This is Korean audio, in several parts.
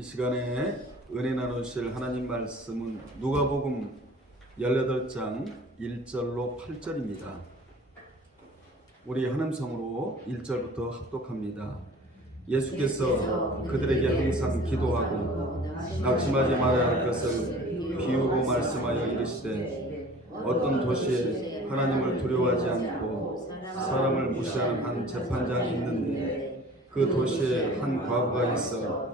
이 시간에 은혜 나누실 하나님 말씀은 누가복음 18장 1절로 8절입니다. 우리 한음성으로 1절부터 합독합니다. 예수께서 그들에게 항상 기도하고 낙심하지 말아야 할 것을 비유로 말씀하여 이르시되 어떤 도시에 하나님을 두려워하지 않고 사람을 무시하는 한 재판장이 있는데 그 도시에 한 과부가 있어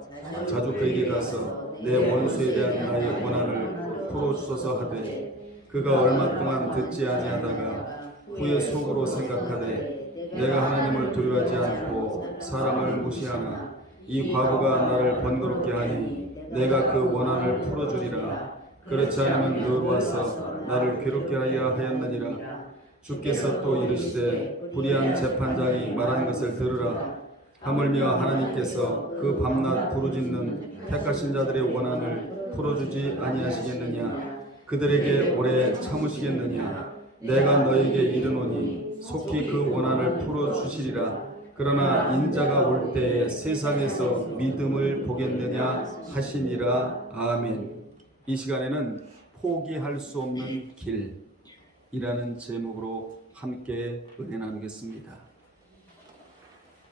자주 그에게 가서 내 원수에 대한 나의 원한을 풀어주소서 하되 그가 얼마 동안 듣지 아니하다가 후에 속으로 생각하되 내가 하나님을 두려워하지 않고 사람을 무시하나 이 과부가 나를 번거롭게 하니 내가 그 원한을 풀어주리라. 그렇지 않으면 늘 와서 나를 괴롭게 하였느니라. 주께서 또 이르시되 불의한 재판장이 말한 것을 들으라. 하물며 하나님께서 그 밤낮 부르짖는 택하신 자들의 원한을 풀어주지 아니하시겠느냐. 그들에게 오래 참으시겠느냐. 내가 너에게 이르노니 속히 그 원한을 풀어주시리라. 그러나 인자가 올 때에 세상에서 믿음을 보겠느냐 하시니라. 아멘. 이 시간에는 포기할 수 없는 길이라는 제목으로 함께 은혜 나누겠습니다.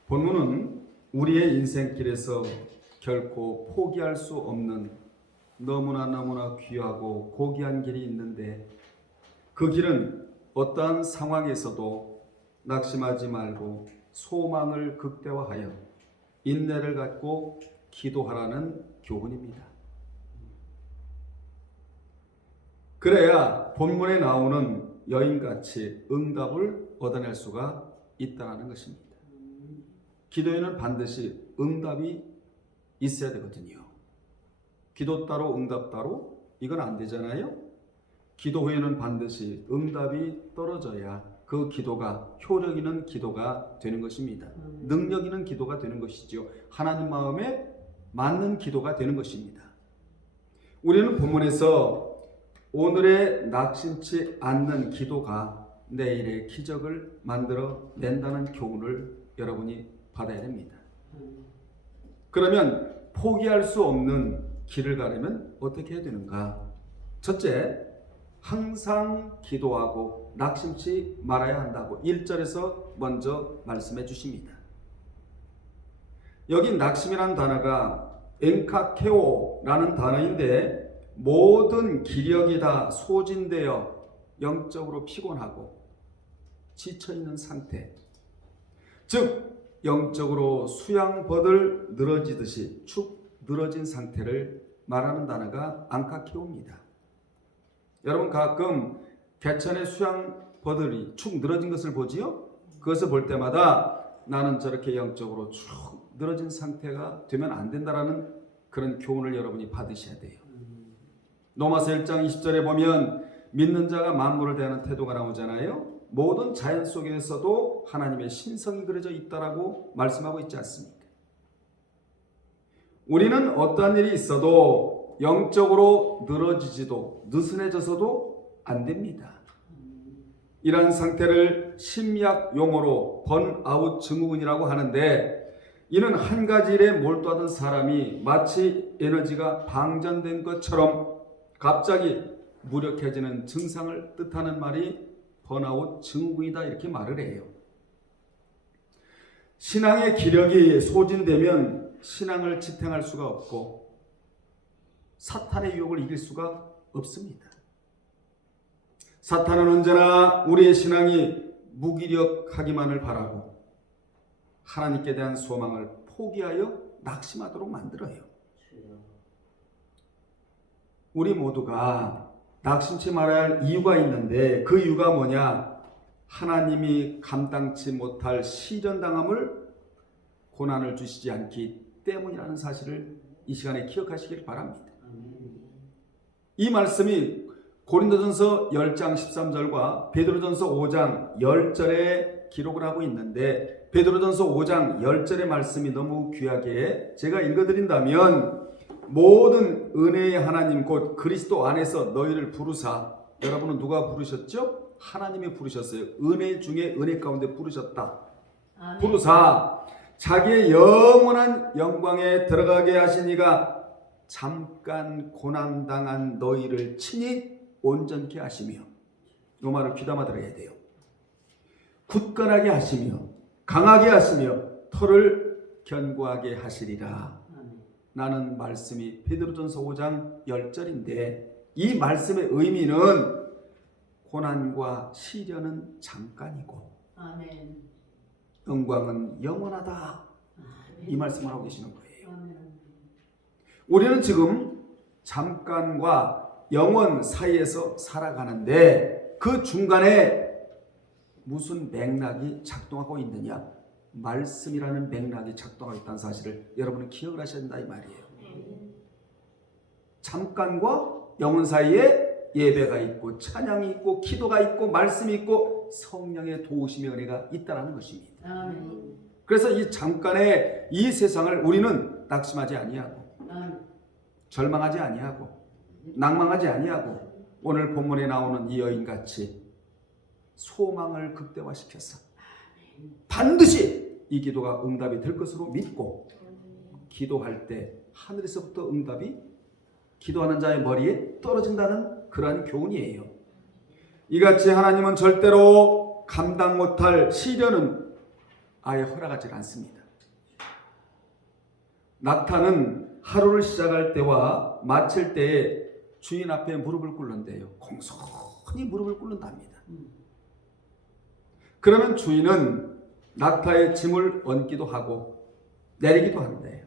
본문은 우리의 인생길에서 결코 포기할 수 없는 너무나 귀하고 고귀한 길이 있는데 그 길은 어떠한 상황에서도 낙심하지 말고 소망을 극대화하여 인내를 갖고 기도하라는 교훈입니다. 그래야 본문에 나오는 여인같이 응답을 얻어낼 수가 있다는 것입니다. 기도에는 반드시 응답이 있어야 되거든요. 기도 따로 응답 따로 이건 안 되잖아요. 기도 후에는 반드시 응답이 떨어져야 그 기도가 효력 있는 기도가 되는 것입니다. 능력 있는 기도가 되는 것이죠. 하나님 마음에 맞는 기도가 되는 것입니다. 우리는 본문에서 오늘의 낙심치 않는 기도가 내일의 기적을 만들어 낸다는 교훈을 여러분이 받아야 됩니다. 그러면 포기할 수 없는 길을 가려면 어떻게 해야 되는가? 첫째, 항상 기도하고 낙심치 말아야 한다고 1절에서 먼저 말씀해 주십니다. 여기 낙심이라는 단어가 엔카케오라는 단어인데 모든 기력이 다 소진되어 영적으로 피곤하고 지쳐있는 상태, 즉 영적으로 수양버들 늘어지듯이 축 늘어진 상태를 말하는 단어가 앙카케오입니다. 여러분 가끔 개천의 수양버들이 축 늘어진 것을 보지요? 그것을 볼 때마다 나는 저렇게 영적으로 축 늘어진 상태가 되면 안 된다라는 그런 교훈을 여러분이 받으셔야 돼요. 로마서 1장 20절에 보면 믿는 자가 만물을 대하는 태도가 나오잖아요. 모든 자연 속에서도 하나님의 신성이 그려져 있다라고 말씀하고 있지 않습니까? 우리는 어떠한 일이 있어도 영적으로 늘어지지도 느슨해져서도 안 됩니다. 이러한 상태를 심리학 용어로 번아웃 증후군이라고 하는데 이는 한 가지 일에 몰두하던 사람이 마치 에너지가 방전된 것처럼 갑자기 무력해지는 증상을 뜻하는 말이 번아웃 증후군이다 이렇게 말을 해요. 신앙의 기력이 소진되면 신앙을 지탱할 수가 없고 사탄의 유혹을 이길 수가 없습니다. 사탄은 언제나 우리의 신앙이 무기력하기만을 바라고 하나님께 대한 소망을 포기하여 낙심하도록 만들어요. 우리 모두가 낙심치 말아야 할 이유가 있는데 그 이유가 뭐냐? 하나님이 감당치 못할 시련당함을 고난을 주시지 않기 때문이라는 사실을 이 시간에 기억하시길 바랍니다. 이 말씀이 고린도전서 10장 13절과 베드로전서 5장 10절에 기록을 하고 있는데 베드로전서 5장 10절의 말씀이 너무 귀하게 제가 읽어드린다면 모든 은혜의 하나님 곧 그리스도 안에서 너희를 부르사, 여러분은 누가 부르셨죠? 하나님이 부르셨어요. 은혜 중에 은혜 가운데 부르셨다. 부르사 자기의 영원한 영광에 들어가게 하신 이가 잠깐 고난당한 너희를 친히 온전케 하시며, 이 말을 귀담아 들어야 돼요. 굳건하게 하시며 강하게 하시며 터를 견고하게 하시리라. 라는 말씀이 베드로전서 5장 10절인데, 이 말씀의 의미는 고난과 시련은 잠깐이고 아멘. 영광은 영원하다. 이 말씀을 하고 계시는 거예요. 아멘. 우리는 지금 잠깐과 영원 사이에서 살아가는데, 그 중간에 무슨 맥락이 작동하고 있느냐? 말씀이라는 맥락이 작동하고 있다는 사실을 여러분은 기억을 하셔야 된다 이 말이에요. 잠깐과 영원 사이에 예배가 있고 찬양이 있고 기도가 있고 말씀이 있고 성령의 도우심의 은혜가 있다는 것입니다. 아멘. 그래서 이 잠깐의 이 세상을 우리는 낙심하지 아니하고 절망하지 아니하고 낭망하지 아니하고 오늘 본문에 나오는 이 여인같이 소망을 극대화시켜서 반드시 이 기도가 응답이 될 것으로 믿고 기도할 때 하늘에서부터 응답이 기도하는 자의 머리에 떨어진다는 그러한 교훈이에요. 이같이 하나님은 절대로 감당 못할 시련은 아예 허락하지 않습니다. 낙타는 하루를 시작할 때와 마칠 때에 주인 앞에 무릎을 꿇는데요. 공손히 무릎을 꿇는답니다. 그러면 주인은 낙타의 짐을 얹기도 하고 내리기도 한대요.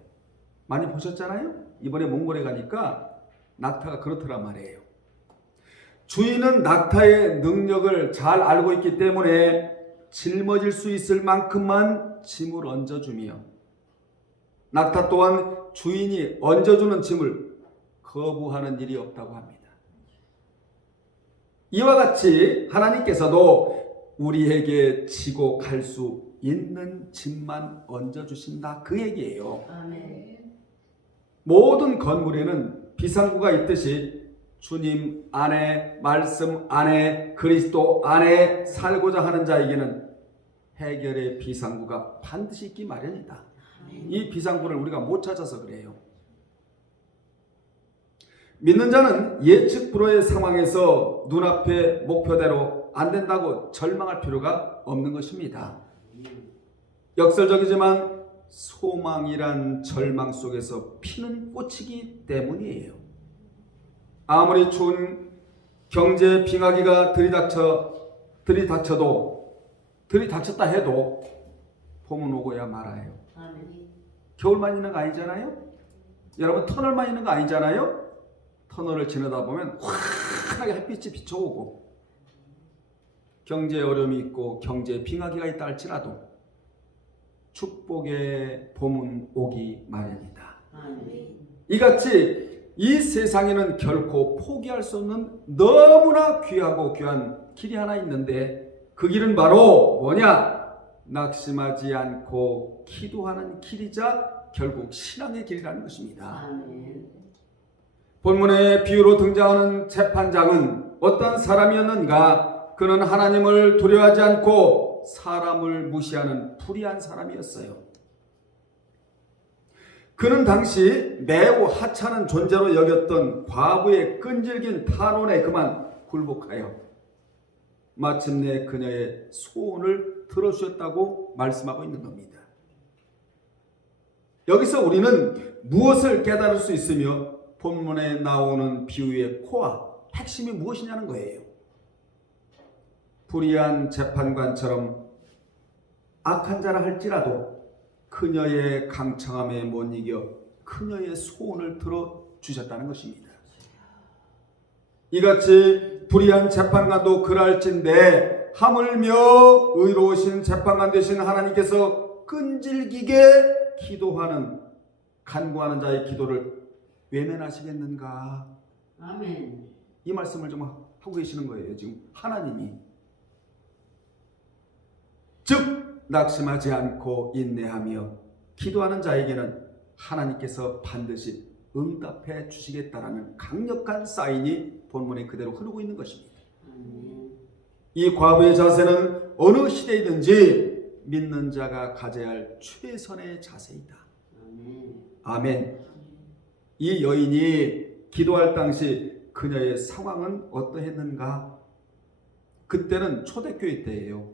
많이 보셨잖아요? 이번에 몽골에 가니까 낙타가 그렇더란 말이에요. 주인은 낙타의 능력을 잘 알고 있기 때문에 짊어질 수 있을 만큼만 짐을 얹어주며, 낙타 또한 주인이 얹어주는 짐을 거부하는 일이 없다고 합니다. 이와 같이 하나님께서도 우리에게 지고 갈 수 있는 짐만 얹어주신다, 그 얘기예요. 아멘. 모든 건물에는 비상구가 있듯이 주님 안에, 말씀 안에, 그리스도 안에 살고자 하는 자에게는 해결의 비상구가 반드시 있기 마련이다. 이 비상구를 우리가 못 찾아서 그래요. 믿는 자는 예측 불허의 상황에서 눈앞의 목표대로 안 된다고 절망할 필요가 없는 것입니다. 역설적이지만 소망이란 절망 속에서 피는 꽃이기 때문이에요. 아무리 추운 경제 빙하기가 들이닥쳤다 해도 봄은 오고야 말아요. 아멘. 겨울만 있는 거 아니잖아요? 여러분, 터널만 있는 거 아니잖아요? 터널을 지나다 보면 환하게 햇빛이 비춰오고 경제 어려움이 있고 경제 빙하기가 있다 할지라도 축복의 봄은 오기 마련이다. 아멘. 이같이 이 세상에는 결코 포기할 수 없는 너무나 귀하고 귀한 길이 하나 있는데, 그 길은 바로 뭐냐? 낙심하지 않고 기도하는 길이자 결국 신앙의 길이라는 것입니다. 아멘. 본문의 비유로 등장하는 재판장은 어떤 사람이었는가? 그는 하나님을 두려워하지 않고 사람을 무시하는 불의한 사람이었어요. 그는 당시 매우 하찮은 존재로 여겼던 과부의 끈질긴 탄원에 그만 굴복하여 마침내 그녀의 소원을 들어주셨다고 말씀하고 있는 겁니다. 여기서 우리는 무엇을 깨달을 수 있으며 본문에 나오는 비유의 코어, 핵심이 무엇이냐는 거예요. 불의한 재판관처럼 악한 자라 할지라도 그녀의 강청함에 못 이겨 그녀의 소원을 들어주셨다는 것입니다. 이같이 불의한 재판관도 그럴진데 하물며 의로우신 재판관 되신 하나님께서 끈질기게 기도하는, 간구하는 자의 기도를 외면하시겠는가? 아멘. 이 말씀을 좀 하고 계시는 거예요. 지금 하나님이. 즉 낙심하지 않고 인내하며 기도하는 자에게는 하나님께서 반드시 응답해 주시겠다라는 강력한 사인이 본문에 그대로 흐르고 있는 것입니다. 아멘. 이 과부의 자세는 어느 시대이든지 믿는 자가 가져야 할 최선의 자세이다. 아멘. 아멘. 이 여인이 기도할 당시 그녀의 상황은 어떠했는가? 그때는 초대교회 때예요.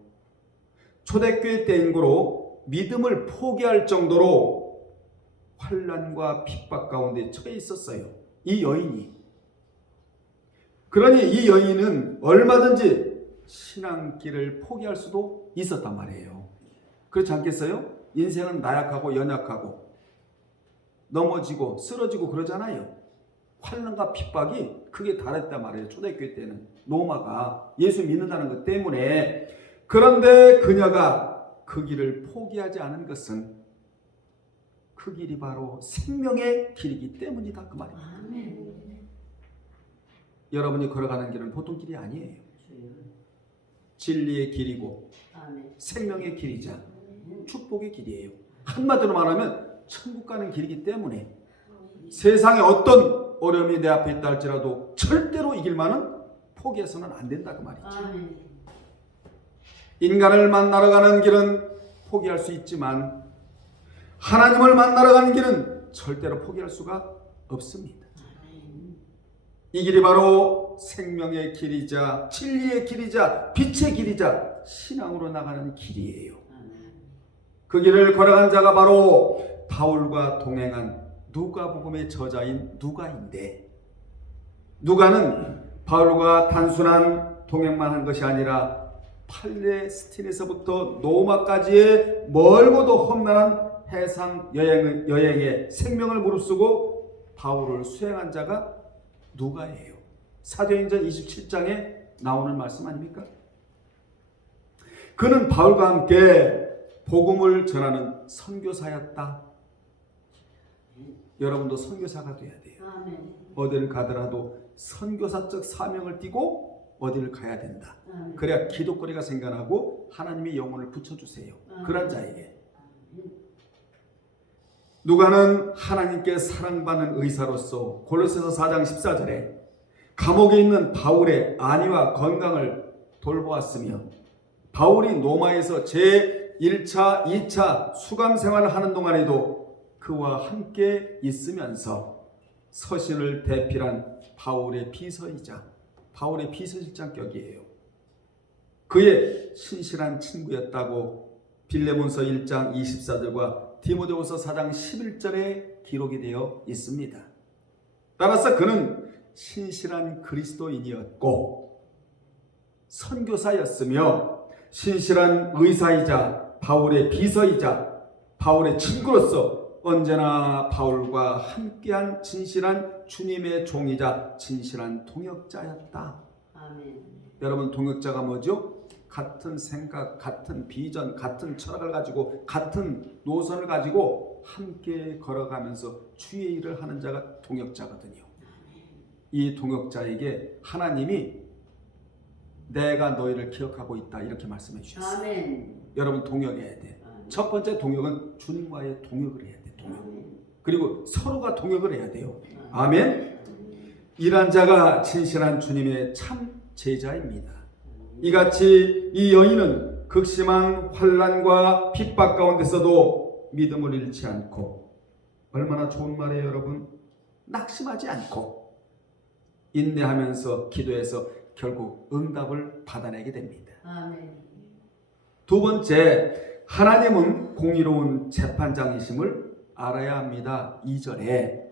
초대교회 때인 거로 믿음을 포기할 정도로 환난과 핍박 가운데 처해 있었어요. 이 여인이. 그러니 이 여인은 얼마든지 신앙길을 포기할 수도 있었단 말이에요. 그렇지 않겠어요? 인생은 나약하고 연약하고 넘어지고 쓰러지고 그러잖아요. 환난과 핍박이 크게 달했단 말이에요. 초대교회 때는 로마가 예수 믿는다는 것 때문에. 그런데 그녀가 그 길을 포기하지 않은 것은 그 길이 바로 생명의 길이기 때문이다 그 말입니다. 아멘. 여러분이 걸어가는 길은 보통 길이 아니에요. 진리의 길이고 아멘. 생명의 길이자 축복의 길이에요. 한마디로 말하면 천국 가는 길이기 때문에 세상에 어떤 어려움이 내 앞에 있다 할지라도 절대로 이 길만은 포기해서는 안 된다 그 말이죠. 아멘. 인간을 만나러 가는 길은 포기할 수 있지만 하나님을 만나러 가는 길은 절대로 포기할 수가 없습니다. 아멘. 이 길이 바로 생명의 길이자 진리의 길이자 빛의 길이자 신앙으로 나가는 길이에요. 아멘. 그 길을 걸어간 자가 바로 바울과 동행한 누가복음의 저자인 누가인데, 누가는 바울과 단순한 동행만 한 것이 아니라 팔레스틴에서부터 로마까지의 멀고도 험난한 해상 여행에 생명을 무릅쓰고 바울을 수행한 자가 누가예요. 사도행전 27장에 나오는 말씀 아닙니까? 그는 바울과 함께 복음을 전하는 선교사였다. 여러분도 선교사가 돼야 돼요. 아멘. 어디를 가더라도 선교사적 사명을 띠고 어디를 가야 된다. 아멘. 그래야 기독거리가 생겨나고 하나님의 영혼을 붙여주세요. 그런 자에게. 누가는 하나님께 사랑받는 의사로서 골로새서 4장 14절에 감옥에 있는 바울의 안위와 건강을 돌보았으며, 바울이 로마에서 제1차, 2차 수감 생활을 하는 동안에도 그와 함께 있으면서 서신을 대필한 바울의 비서이자 바울의 비서실장격이에요. 그의 신실한 친구였다고 빌레몬서 1장 24절과 디모데후서 4장 11절에 기록이 되어 있습니다. 따라서 그는 신실한 그리스도인이었고 선교사였으며 신실한 의사이자 바울의 비서이자 바울의 친구로서 언제나 바울과 함께한 진실한 주님의 종이자 진실한 동역자였다. 아멘. 여러분, 동역자가 뭐죠? 같은 생각, 같은 비전, 같은 철학을 가지고 같은 노선을 가지고 함께 걸어가면서 주의 일을 하는 자가 동역자거든요. 이 동역자에게 하나님이 내가 너희를 기억하고 있다 이렇게 말씀해 주셨어요. 아멘. 여러분, 동역해야 돼. 아멘. 첫 번째 동역은 주님과의 동역을 해야 돼. 동역. 아멘. 그리고 서로가 동역을 해야 돼요. 아멘. 이런 자가 진실한 주님의 참 제자입니다. 이같이 이 여인은 극심한 환난과 핍박 가운데서도 믿음을 잃지 않고, 얼마나 좋은 말이에요 여러분, 낙심하지 않고 인내하면서 기도해서 결국 응답을 받아내게 됩니다. 아멘. 두 번째, 하나님은 공의로운 재판장이심을 알아야 합니다. 2절에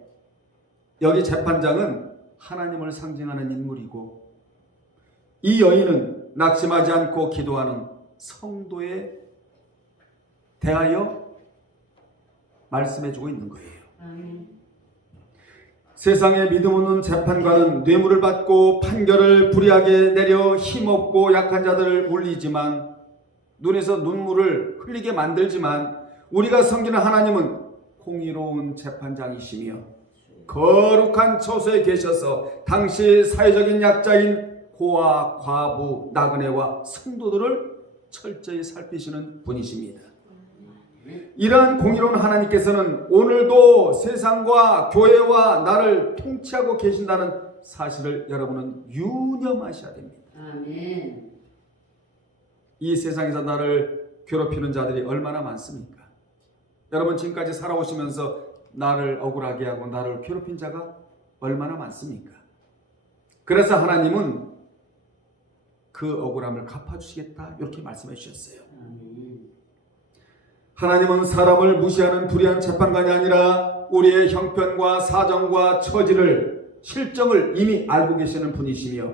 여기 재판장은 하나님을 상징하는 인물이고, 이 여인은 낙심하지 않고 기도하는 성도에 대하여 말씀해주고 있는 거예요. 아멘. 세상에 믿음 없는 재판관은 뇌물을 받고 판결을 불이하게 내려 힘없고 약한 자들을 울리지만, 눈에서 눈물을 흘리게 만들지만, 우리가 섬기는 하나님은 공의로운 재판장이시며 거룩한 처소에 계셔서 당시 사회적인 약자인 고아, 과부, 나그네와 성도들을 철저히 살피시는 분이십니다. 이러한 공의로운 하나님께서는 오늘도 세상과 교회와 나를 통치하고 계신다는 사실을 여러분은 유념하셔야 됩니다. 아멘. 이 세상에서 나를 괴롭히는 자들이 얼마나 많습니까? 여러분, 지금까지 살아오시면서 나를 억울하게 하고 나를 괴롭힌 자가 얼마나 많습니까? 그래서 하나님은 그 억울함을 갚아주시겠다 이렇게 말씀해 주셨어요. 아멘. 하나님은 사람을 무시하는 불의한 재판관이 아니라 우리의 형편과 사정과 처지를 실정을 이미 알고 계시는 분이시며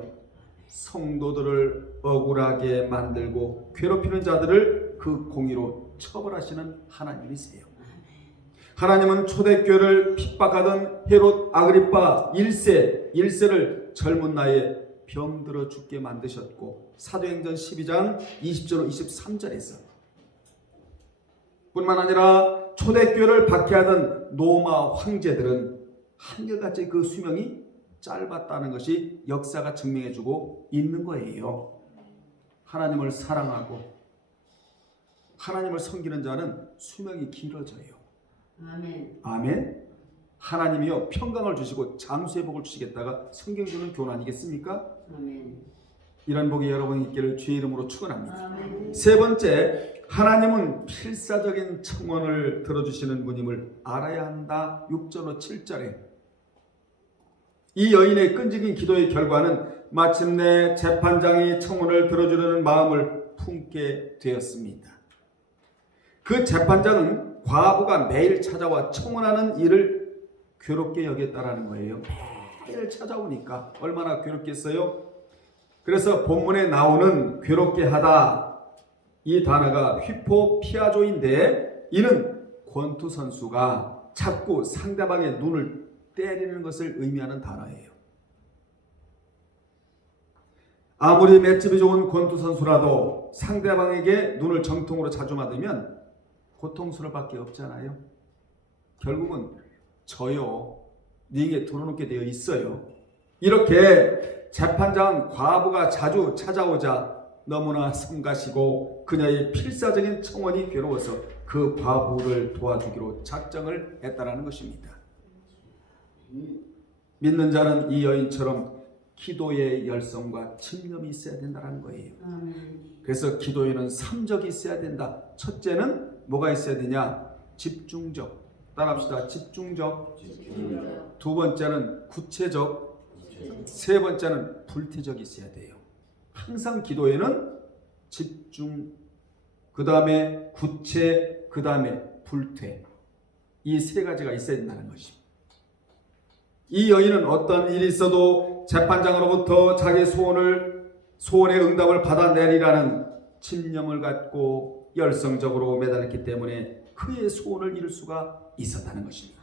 성도들을 억울하게 만들고 괴롭히는 자들을 그 공의로 처벌하시는 하나님이세요. 하나님은 초대교회를 핍박하던 헤롯 아그리파 1세를 젊은 나이에 병들어 죽게 만드셨고 사도행전 12장 20절 23절에서 뿐만 아니라 초대교회를 박해하던 로마 황제들은 한결같이 그 수명이 짧았다는 것이 역사가 증명해주고 있는 거예요. 하나님을 사랑하고 하나님을 섬기는 자는 수명이 길어져요. 아멘. 아멘. 하나님이요 평강을 주시고 장수의 복을 주시겠다가 성경 주는 교훈 아니겠습니까? 아멘. 이런 복이 여러분 있기를 주의 이름으로 축원합니다. 아멘. 세 번째, 하나님은 필사적인 청원을 들어주시는 분임을 알아야 한다. 6절로 7절에 이 여인의 끈질긴 기도의 결과는 마침내 재판장이 청원을 들어주려는 마음을 품게 되었습니다. 그 재판장은 과부가 매일 찾아와 청원하는 일을 괴롭게 여겼다라는 거예요. 매일 찾아오니까 얼마나 괴롭겠어요? 그래서 본문에 나오는 괴롭게 하다 이 단어가 휘포피아조인데 이는 권투 선수가 자꾸 상대방의 눈을 때리는 것을 의미하는 단어예요. 아무리 맷집이 좋은 권투 선수라도 상대방에게 눈을 정통으로 자주 맞으면 고통스러울 밖에 없잖아요. 결국은 져요. 링에 들어놓게 되어 있어요. 이렇게 재판장은 과부가 자주 찾아오자 너무나 성가시고 그녀의 필사적인 청원이 괴로워서 그 과부를 도와주기로 작정을 했다는 것입니다. 믿는 자는 이 여인처럼 기도의 열성과 집념이 있어야 된다는 거예요. 그래서 기도에는 3적이 있어야 된다. 첫째는 뭐가 있어야 되냐? 집중적. 따라합시다. 집중적. 두 번째는 구체적. 세 번째는 불태적이 있어야 돼요. 항상 기도에는 집중, 그 다음에 구체, 그 다음에 불태. 이 세 가지가 있어야 된다는 것입니다. 이 여인은 어떤 일이 있어도 재판장으로부터 자기 소원의 응답을 받아내리라는 집념을 갖고 열성적으로 매달렸기 때문에 그의 소원을 이룰 수가 있었다는 것입니다.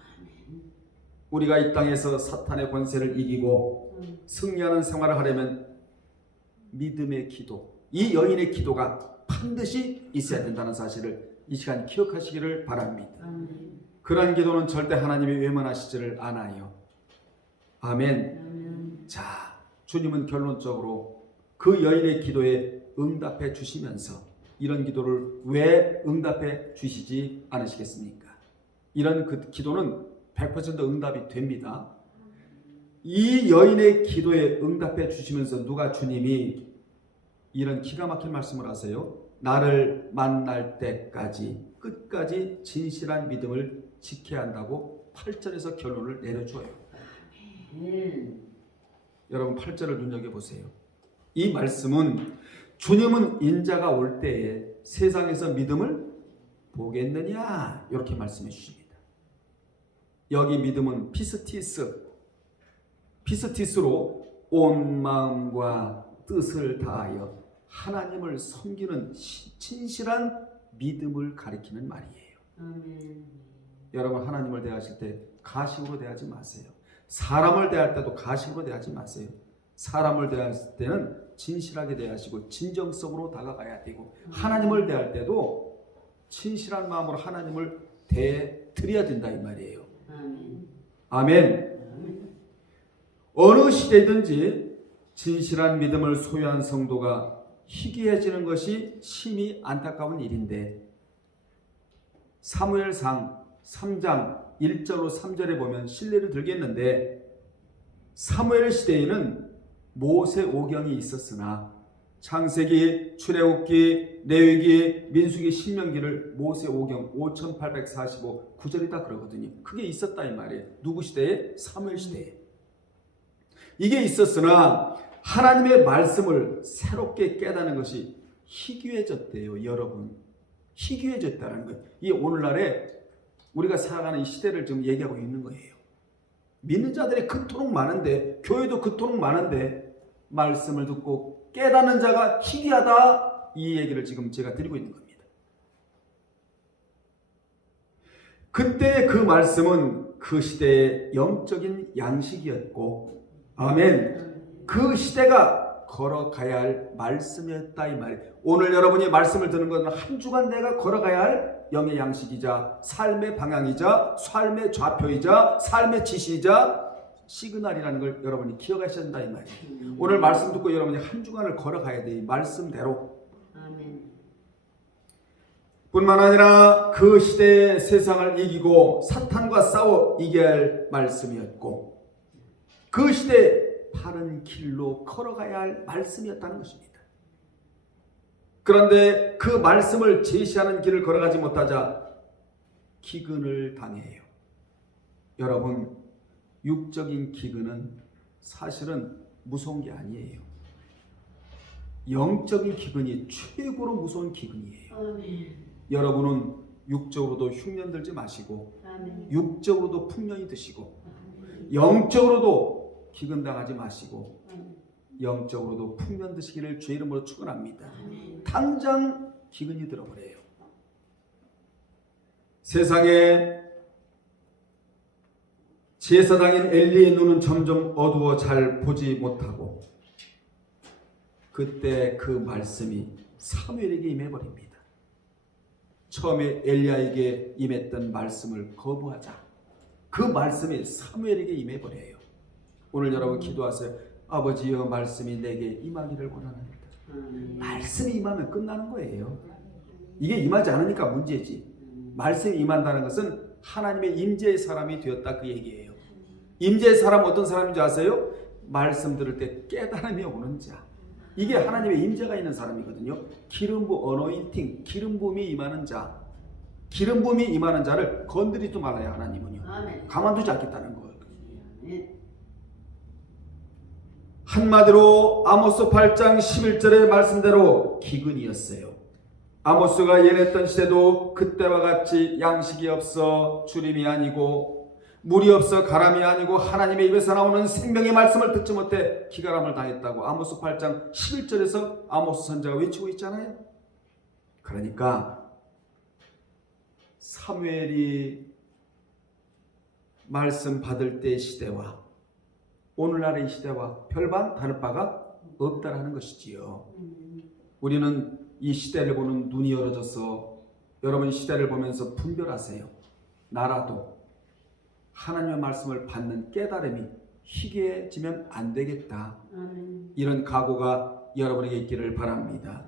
우리가 이 땅에서 사탄의 권세를 이기고 승리하는 생활을 하려면 믿음의 기도, 이 여인의 기도가 반드시 있어야 된다는 사실을 이 시간 기억하시기를 바랍니다. 그러한 기도는 절대 하나님이 외면하시지를 않아요. 아멘. 자, 주님은 결론적으로 그 여인의 기도에 응답해 주시면서 이런 기도를 왜 응답해 주시지 않으시겠습니까? 이런 그 기도는 100% 응답이 됩니다. 이 여인의 기도에 응답해 주시면서 누가 주님이 이런 기가 막힌 말씀을 하세요. 나를 만날 때까지 끝까지 진실한 믿음을 지켜야 한다고 8절에서 결론을 내려줘요. 여러분 8절을 눈여겨보세요. 이 말씀은 주님은 인자가 올 때에 세상에서 믿음을 보겠느냐 이렇게 말씀해 주십니다. 여기 믿음은 피스티스로 온 마음과 뜻을 다하여 하나님을 섬기는 진실한 믿음을 가리키는 말이에요. 여러분 하나님을 대하실 때 가식으로 대하지 마세요. 사람을 대할 때도 가식으로 대하지 마세요. 사람을 대할 때는 진실하게 대하시고 진정성으로 다가가야 되고 하나님을 대할 때도 진실한 마음으로 하나님을 대드려야 된다 이 말이에요. 아멘. 어느 시대든지 진실한 믿음을 소유한 성도가 희귀해지는 것이 심히 안타까운 일인데 사무엘상 3장 1절로 3절에 보면 신뢰를 들겠는데 사무엘 시대에는 모세 오경이 있었으나 창세기, 출애굽기, 레위기, 민수기, 신명기를 모세오경 5845 구절이다 그러거든요. 그게 있었다 이 말이에요. 누구 시대에? 사무엘 시대에. 이게 있었으나 하나님의 말씀을 새롭게 깨닫는 것이 희귀해졌대요. 여러분, 희귀해졌다는 거예요. 이 오늘날에 우리가 살아가는 이 시대를 지금 얘기하고 있는 거예요. 믿는 자들이 그토록 많은데, 교회도 그토록 많은데 말씀을 듣고 깨닫는 자가 희귀하다, 이 얘기를 지금 제가 드리고 있는 겁니다. 그때 그 말씀은 그 시대의 영적인 양식이었고, 아멘, 그 시대가 걸어가야 할 말씀이었다 이 말이에요. 오늘 여러분이 말씀을 듣는 것은 한 주간 내가 걸어가야 할 영의 양식이자 삶의 방향이자 삶의 좌표이자 삶의 지시이자 시그널이라는 걸 여러분이 기억하셔야 된다 이 말이에요. 오늘 말씀 듣고 여러분이 한 주간을 걸어가야 돼. 이 말씀대로. 아멘. 뿐만 아니라 그 시대의 세상을 이기고 사탄과 싸워 이겨야 할 말씀이었고, 그 시대의 바른 길로 걸어가야 할 말씀이었다는 것입니다. 그런데 그 말씀을 제시하는 길을 걸어가지 못하자 기근을 당해요. 여러분, 육적인 기근은 사실은 무서운 게 아니에요. 영적인 기근이 최고로 무서운 기근이에요. 아멘. 여러분은 육적으로도 흉년 들지 마시고, 아멘. 육적으로도 풍년이 드시고, 영적으로도 기근 당하지 마시고, 영적으로도 풍년 드시기를 주의 이름으로 축원합니다. 당장 기근이 들어버려요. 세상에 제사장인 엘리의 눈은 점점 어두워 잘 보지 못하고, 그때 그 말씀이 사무엘에게 임해버립니다. 처음에 엘리야에게 임했던 말씀을 거부하자 그 말씀이 사무엘에게 임해버려요. 오늘 여러분 기도하세요. 아버지여, 말씀이 내게 임하기를 원하나이다. 말씀이 임하면 끝나는 거예요. 이게 임하지 않으니까 문제지. 말씀이 임한다는 것은 하나님의 임재의 사람이 되었다 그 얘기예요. 임재의 사람은 어떤 사람인지 아세요? 말씀 들을 때 깨달음이 오는 자. 이게 하나님의 임재가 있는 사람이거든요. 기름 부음, 어노인팅, 기름 부음이 임하는 자. 기름 부음이 임하는 자를 건드리지도 말아요. 하나님은요. 가만두지 않겠다는 거예요. 한마디로 아모스 8장 11절의 말씀대로 기근이었어요. 아모스가 예언했던 시대도 그때와 같이 양식이 없어 주림이 아니고 물이 없어 가람이 아니고 하나님의 입에서 나오는 생명의 말씀을 듣지 못해 기가람을 당했다고 아모스 8장 11절에서 아모스 선지자가 외치고 있잖아요. 그러니까 사무엘이 말씀 받을 때의 시대와 오늘날의 시대와 별반 다를 바가 없다라는 것이지요. 우리는 이 시대를 보는 눈이 열어져서 여러분 시대를 보면서 분별하세요. 나라도 하나님의 말씀을 받는 깨달음이 희귀해지면 안 되겠다. 이런 각오가 여러분에게 있기를 바랍니다.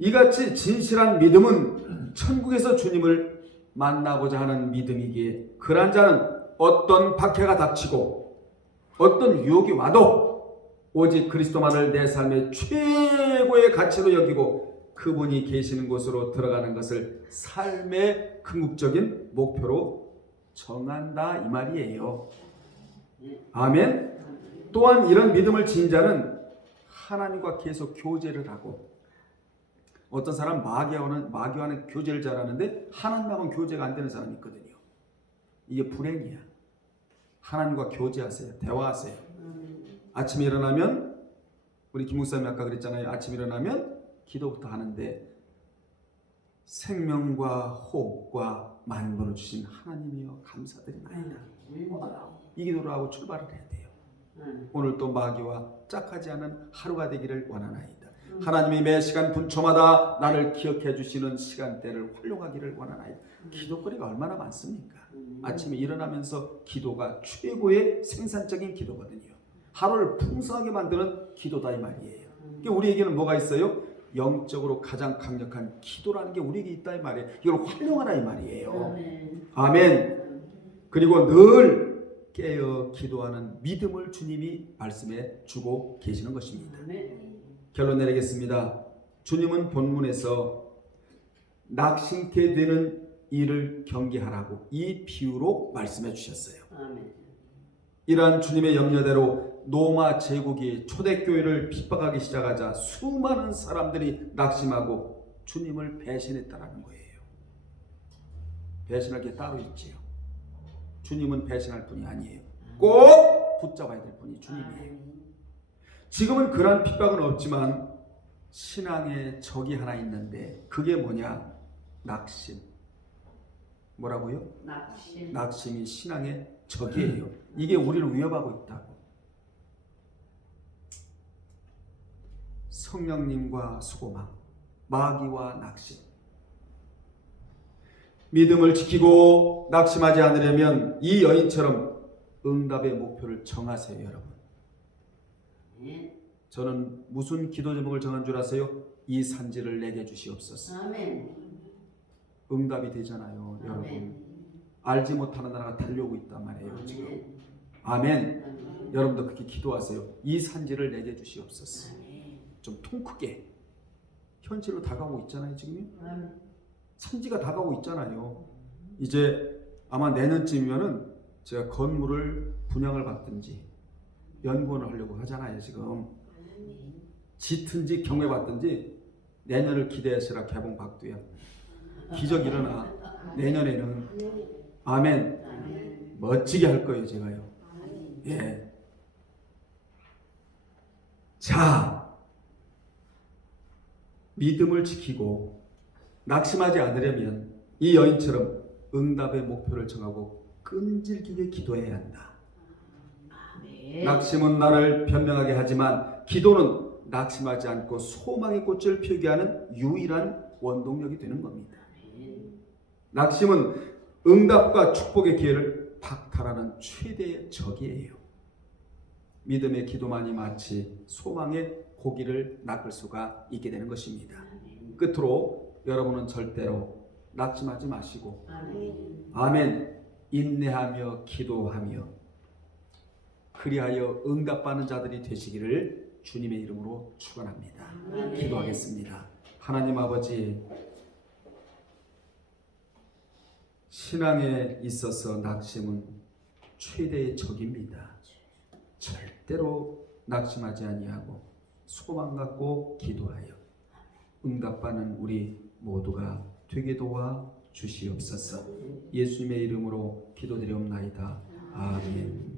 이같이 진실한 믿음은 천국에서 주님을 만나고자 하는 믿음이기에 그러한 자는 어떤 박해가 닥치고 어떤 유혹이 와도 오직 그리스도만을 내 삶의 최고의 가치로 여기고 그분이 계시는 곳으로 들어가는 것을 삶의 궁극적인 목표로 정한다 이 말이에요. 아멘. 또한 이런 믿음을 지닌 자는 하나님과 계속 교제를 하고, 어떤 사람 마귀와는 교제를 잘하는데 하나님하고는 교제가 안 되는 사람이 있거든요. 이게 불행이야. 하나님과 교제하세요. 대화하세요. 아침에 일어나면 우리 김 목사님이 아까 그랬잖아요. 아침에 일어나면 기도부터 하는데 생명과 호흡과 만물을 주신 하나님이여 감사드립니다. 이 기도를 하고 출발을 해야 돼요. 오늘 또 마귀와 짝하지 않은 하루가 되기를 원하나이다. 하나님이 매 시간 분초마다 나를 기억해 주시는 시간대를 활용하기를 원하나이다. 기도거리가 얼마나 많습니까? 아침에 일어나면서 기도가 최고의 생산적인 기도거든요. 하루를 풍성하게 만드는 기도다 이 말이에요. 그러니까 우리에게는 뭐가 있어요? 영적으로 가장 강력한 기도라는 게 우리에게 있다 이 말이에요. 이걸 활용하라 이 말이에요. 아멘. 그리고 늘 깨어 기도하는 믿음을 주님이 말씀해 주고 계시는 것입니다. 결론 내리겠습니다. 주님은 본문에서 낙심케 되는 일을 경계하라고 이 비유로 말씀해 주셨어요. 아멘. 이러한 주님의 염려대로 로마 제국이 초대교회를 핍박하기 시작하자 수많은 사람들이 낙심하고 주님을 배신했다라는 거예요. 배신할 게 따로 있지요. 주님은 배신할 분이 아니에요. 꼭 붙잡아야 될 분이 주님이에요. 지금은 그러한 핍박은 없지만 신앙의 적이 하나 있는데 그게 뭐냐? 낙심. 뭐라고요? 낙심. 낙심이 신앙의 적이에요. 이게 우리를 위협하고 있다고. 성령님과 수고망, 마귀와 낙심. 믿음을 지키고 낙심하지 않으려면 이 여인처럼 응답의 목표를 정하세요, 여러분. 아멘. 저는 무슨 기도 제목을 정한 줄 아세요? 이 산지를 내게 주시옵소서. 아멘. 응답이 되잖아요, 여러분. 아멘. 알지 못하는 나라가 달려오고 있단 말이에요, 지금. 아멘. 아멘. 아멘. 여러분도 그렇게 기도하세요. 이 산지를 내게 주시옵소서. 아멘. 좀 통 크게. 현실로 다가오고 있잖아요, 지금. 아멘. 산지가 다가오고 있잖아요. 이제 아마 내년쯤이면은 제가 건물을 분양을 받든지 연구원을 하려고 하잖아요, 지금. 짙은지 경매 받든지 내년을 기대하시라 개봉 박두야. 기적 일어나. 내년에는 아멘. 아멘. 멋지게 할 거예요, 제가요. 예. 자, 믿음을 지키고 낙심하지 않으려면 이 여인처럼 응답의 목표를 정하고 끈질기게 기도해야 한다. 아멘. 낙심은 나를 변명하게 하지만 기도는 낙심하지 않고 소망의 꽃을 피우게 하는 유일한 원동력이 되는 겁니다. 아멘. 낙심은 응답과 축복의 기회를 박탈하는 최대의 적이에요. 믿음의 기도만이 마치 소망의 고기를 낚을 수가 있게 되는 것입니다. 아멘. 끝으로 여러분은 절대로 낙심하지 마시고 아멘. 아멘 인내하며 기도하며 그리하여 응답받는 자들이 되시기를 주님의 이름으로 축원합니다. 아멘. 기도하겠습니다. 하나님 아버지, 신앙에 있어서 낙심은 최대의 적입니다. 절대로 낙심하지 아니하고 소망 갖고 기도하여 응답받는 우리 모두가 되게 도와 주시옵소서. 예수님의 이름으로 기도드리옵나이다. 아멘.